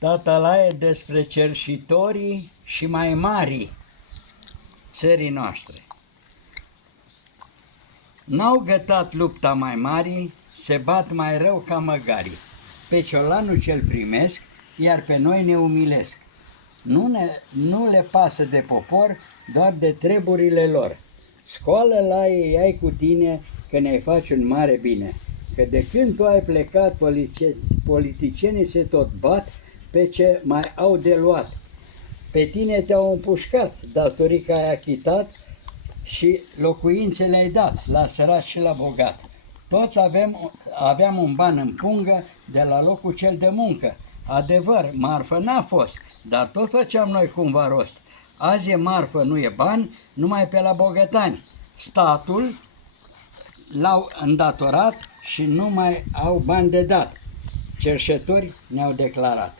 Tatălaie despre cerșitorii și mai mari țării noastre. N-au gătat lupta mai mari, se bat mai rău ca măgarii. Pe ciolanul cel primesc, iar pe noi ne umilesc. Nu le pasă de popor, doar de treburile lor. Scoală la ei, ai cu tine, că ne-ai face un mare bine. Că de când tu ai plecat, politicienii se tot bat pe ce mai au de luat. Pe tine te-au împușcat, datorii că ai achitat și locuințe le-ai dat la sărac și la bogat. Toți aveam un ban în pungă de la locul cel de muncă. Adevăr, marfă n-a fost, dar tot făceam noi cumva rost. Azi e marfă, nu e bani, numai pe la bogătani. Statul l-au îndatorat și nu mai au bani de dat. Cerșetori ne-au declarat.